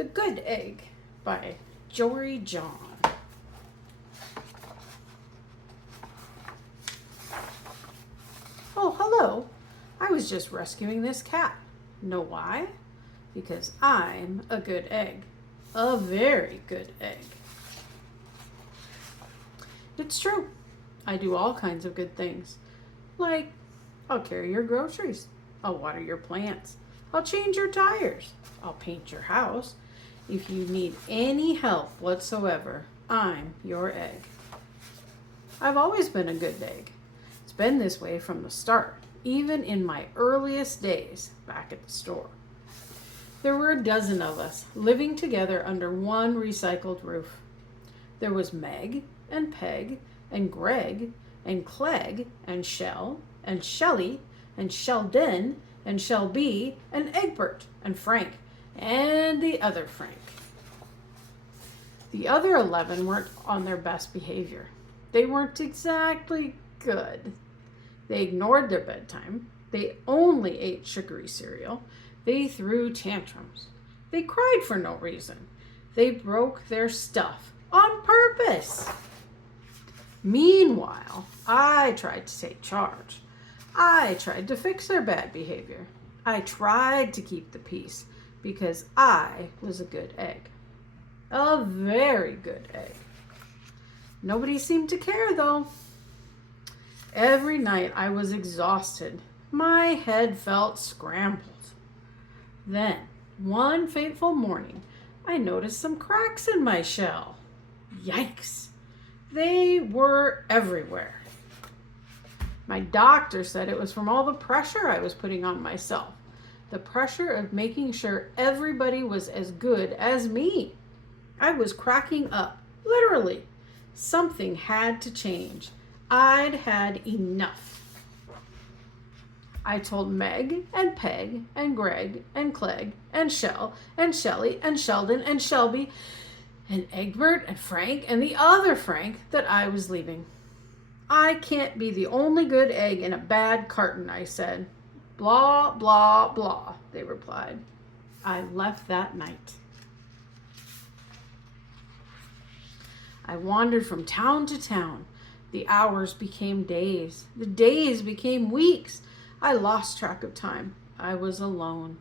The Good Egg by Jory John. Oh, hello. I was just rescuing this cat. Know why? Because I'm a good egg. A very good egg. It's true. I do all kinds of good things. Like, I'll carry your groceries. I'll water your plants. I'll change your tires. I'll paint your house. If you need any help whatsoever, I'm your egg. I've always been a good egg. It's been this way from the start, even in my earliest days back at the store. There were a dozen of us living together under one recycled roof. There was Meg and Peg and Greg and Clegg and Shell and Shelly and Sheldon and Shelby and Egbert and Frank and the other Frank. The other 11 weren't on their best behavior. They weren't exactly good. They ignored their bedtime. They only ate sugary cereal. They threw tantrums. They cried for no reason. They broke their stuff on purpose. Meanwhile, I tried to take charge. I tried to fix their bad behavior. I tried to keep the peace because I was a good egg. A very good egg. Nobody seemed to care, though. Every night I was exhausted. My head felt scrambled. Then, one fateful morning, I noticed some cracks in my shell. Yikes! They were everywhere. My doctor said it was from all the pressure I was putting on myself. The pressure of making sure everybody was as good as me. I was cracking up, literally. Something had to change. I'd had enough. I told Meg and Peg and Greg and Clegg and Shell and Shelly and Sheldon and Shelby and Egbert and Frank and the other Frank that I was leaving. I can't be the only good egg in a bad carton, I said. Blah, blah, blah, they replied. I left that night. I wandered from town to town. The hours became days. The days became weeks. I lost track of time. I was alone.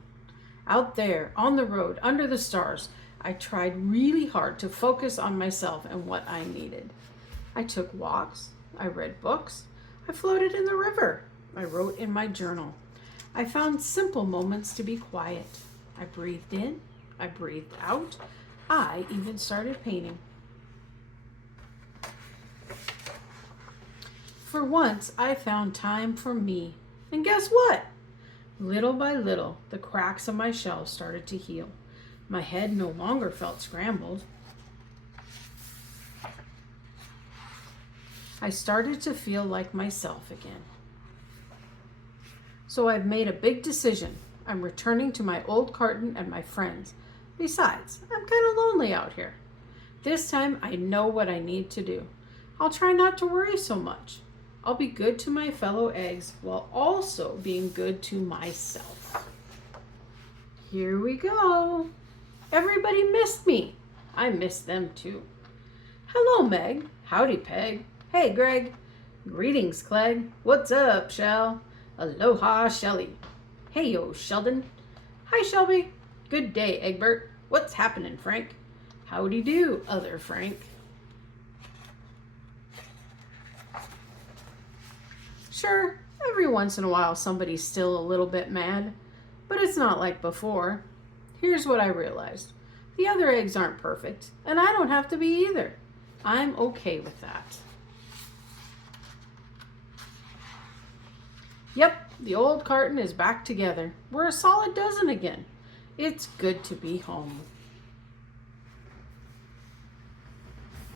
Out there, on the road, under the stars, I tried really hard to focus on myself and what I needed. I took walks. I read books. I floated in the river. I wrote in my journal. I found simple moments to be quiet. I breathed in. I breathed out. I even started painting. For once, I found time for me. And guess what? Little by little, the cracks of my shell started to heal. My head no longer felt scrambled. I started to feel like myself again. So I've made a big decision. I'm returning to my old carton and my friends. Besides, I'm kind of lonely out here. This time I know what I need to do. I'll try not to worry so much. I'll be good to my fellow eggs while also being good to myself. Here we go. Everybody missed me. I missed them too. Hello, Meg. Howdy, Peg. Hey, Greg. Greetings, Clegg. What's up, Shell? Aloha, Shelly. Hey, yo, Sheldon. Hi, Shelby. Good day, Egbert. What's happening, Frank? Howdy do, other Frank. Sure, every once in a while somebody's still a little bit mad, but it's not like before. Here's what I realized. The other eggs aren't perfect, and I don't have to be either. I'm okay with that. Yep, the old carton is back together. We're a solid dozen again. It's good to be home.